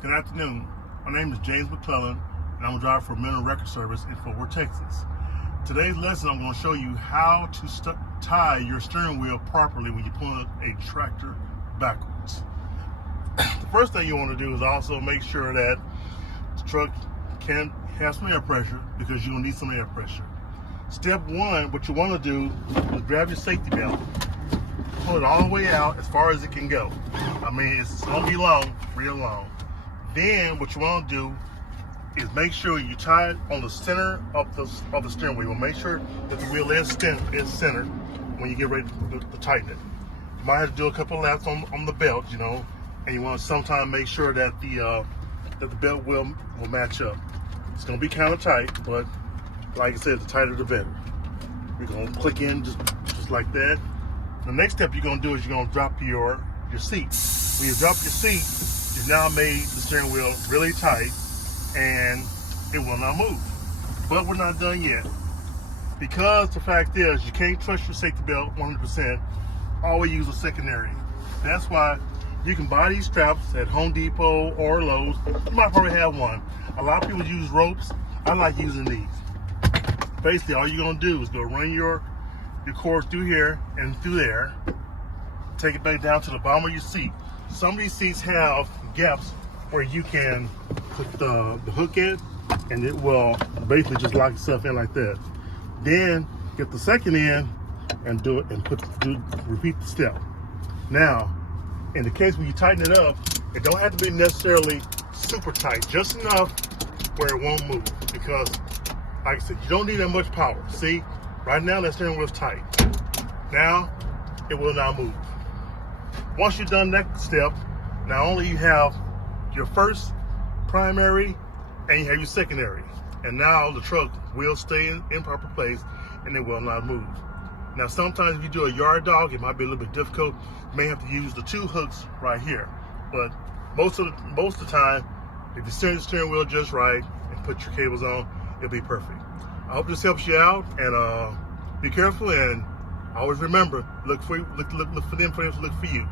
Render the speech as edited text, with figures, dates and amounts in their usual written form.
Good afternoon. My name is James McClellan, and I'm a driver for Mineral Record Service in Fort Worth, Texas. Today's lesson, I'm going to show you how to tie your steering wheel properly when you're pulling a tractor backwards. The first thing you want to do is also make sure that the truck can have some air pressure, because you're going to need some air pressure. Step one, what you want to do is grab your safety belt, pull it all the way out as far as it can go. I mean, it's going to be long, real long. Then what you want to do is make sure you tie it on the center of the steering wheel. Make sure that the wheel is centered when you get ready to tighten it. You might have to do a couple of laps on the belt, and you want to sometimes make sure that the belt will match up. It's going to be kind of tight, but like I said, the tighter the better. We're going to click in just like that. The next step you're going to do is you're going to drop your seat. When you drop your seat, you've now made the steering wheel really tight and it will not move. But we're not done yet, because the fact is you can't trust your safety belt 100%. Always use a secondary. That's why you can buy these straps at Home Depot or Lowe's. You might probably have one. A lot of people use ropes. I like using these. Basically, all you're going to do is go run your cord through here and through there. Take it back down to the bottom of your seat. Some of these seats have gaps where you can put the hook in, and it will basically just lock itself in like that. Then get the second end and do it, and repeat the step. Now, in the case when you tighten it up, it don't have to be necessarily super tight, just enough where it won't move. Because, like I said, you don't need that much power. See, right now that steering wheel's tight. Now, it will not move. Once you've done that step, not only you have your first primary and you have your secondary, and now the truck will stay in proper place and it will not move. Now, sometimes if you do a yard dog, it might be a little bit difficult. You may have to use the two hooks right here, but most of the time, if you center the steering wheel just right and put your cables on, it'll be perfect. I hope this helps you out, and be careful, and always remember, look for them to look for you.